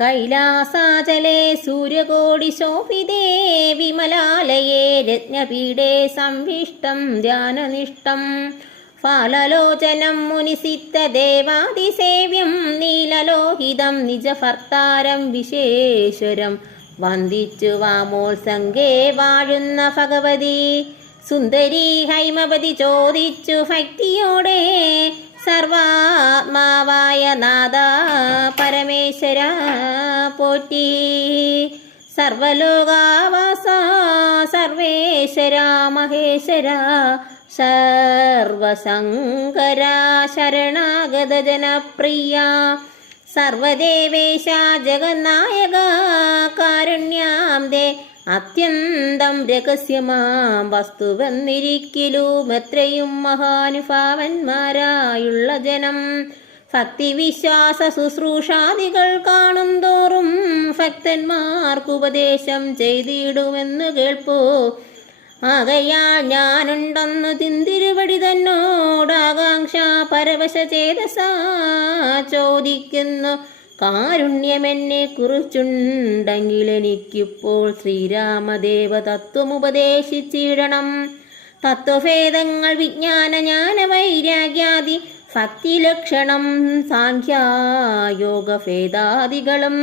കൈലാസാചലേ സൂര്യകോടി ശോഭിതേ വിമലാലയേ രത്നപീഠേ സംവിഷ്ടം ധ്യാനനിഷ്ടം ഫാലലോചനം മുനിസിദ്ധദേവാദിസേവ്യം നീലലോഹിതം നിജഭർത്താരം വിശേശ്വരം വന്ദിച്ചു വാമോത്സംഗേ വാഴുന്ന ഭഗവതി. സുന്ദരി ഹൈമവതി ചോദിച്ചു ഭക്തിയോടെ സർവാത്മാവായ നാഥ പരമേശ്വര പോറ്റി. സർവലോകാവാസ സർവേശ്വര മഹേശ്വര സർവസങ്കര ശരണാഗത ജനപ്രിയ സർവദേവേശ ജഗന്നായക കാരുണ്യാം ദേ. അത്യന്തം രഹസ്യമാം വസ്തുവെന്നിരിക്കലും എത്രയും മഹാനുഭാവന്മാരായുള്ള ജനം ഭക്തിവിശ്വാസ ശുശ്രൂഷാദികൾ കാണും തോറും ഭക്തന്മാർക്കുപദേശം ചെയ്തിടുമെന്ന് കേൾപ്പോ. ആകയാൽ ഞാനുണ്ടെന്നു തിന്തിരുവടി തന്നോടാകാംക്ഷ പരവശ ചേതസാ ചോദിക്കുന്നു. കാരുണ്യമെന്നെ കുറിച്ചുണ്ടെങ്കിൽ എനിക്കിപ്പോൾ ശ്രീരാമദേവ തത്വമുപദേശിച്ചിടണം. തത്വഭേദങ്ങൾ വിജ്ഞാന ജ്ഞാന വൈരാഗ്യാദി ഭക്തിലക്ഷണം സാഖ്യായോഗഭേദാദികളും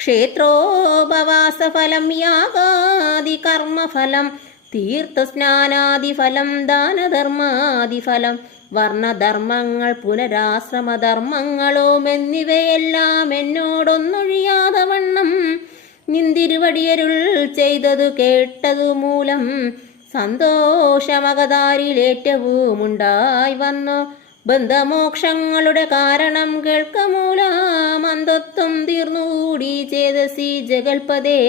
ക്ഷേത്രോപവാസഫലം യാഗാദി കർമ്മഫലം തീർത്ഥസ്നാനാദിഫലം ദാനധർമാദിഫലം വർണ്ണധർമ്മങ്ങൾ പുനരാശ്രമധർമ്മങ്ങളും എന്നിവയെല്ലാം എന്നോടൊന്നൊഴിയാതെ വണ്ണം നിന്തിരുവടിയരുൾ ചെയ്തതു കേട്ടതു മൂലം സന്തോഷമകതാരിലേറ്റവും ഉണ്ടായി വന്നു. ബന്ധമോക്ഷങ്ങളുടെ കാരണം കേൾക്കമൂലം അന്ധത്വം തീർന്നുകൂടി ചേതസി ജഗൽപദേ.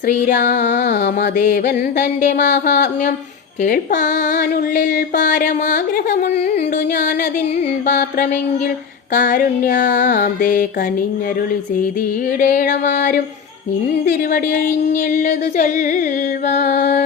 ശ്രീരാമദേവൻ തൻ്റെ മാഹാത്മ്യം കേൾപ്പാനുള്ളിൽ പാരമാഗ്രഹമുണ്ടു ഞാനതിൻ പാത്രമെങ്കിൽ കാരുണ്യാന്തേ കനിഞ്ഞരുളി ചെയ്തിടേണമാരും നിന്തിരുവടി ഒഴിഞ്ഞില്ലതു ചൊൽവാൻ.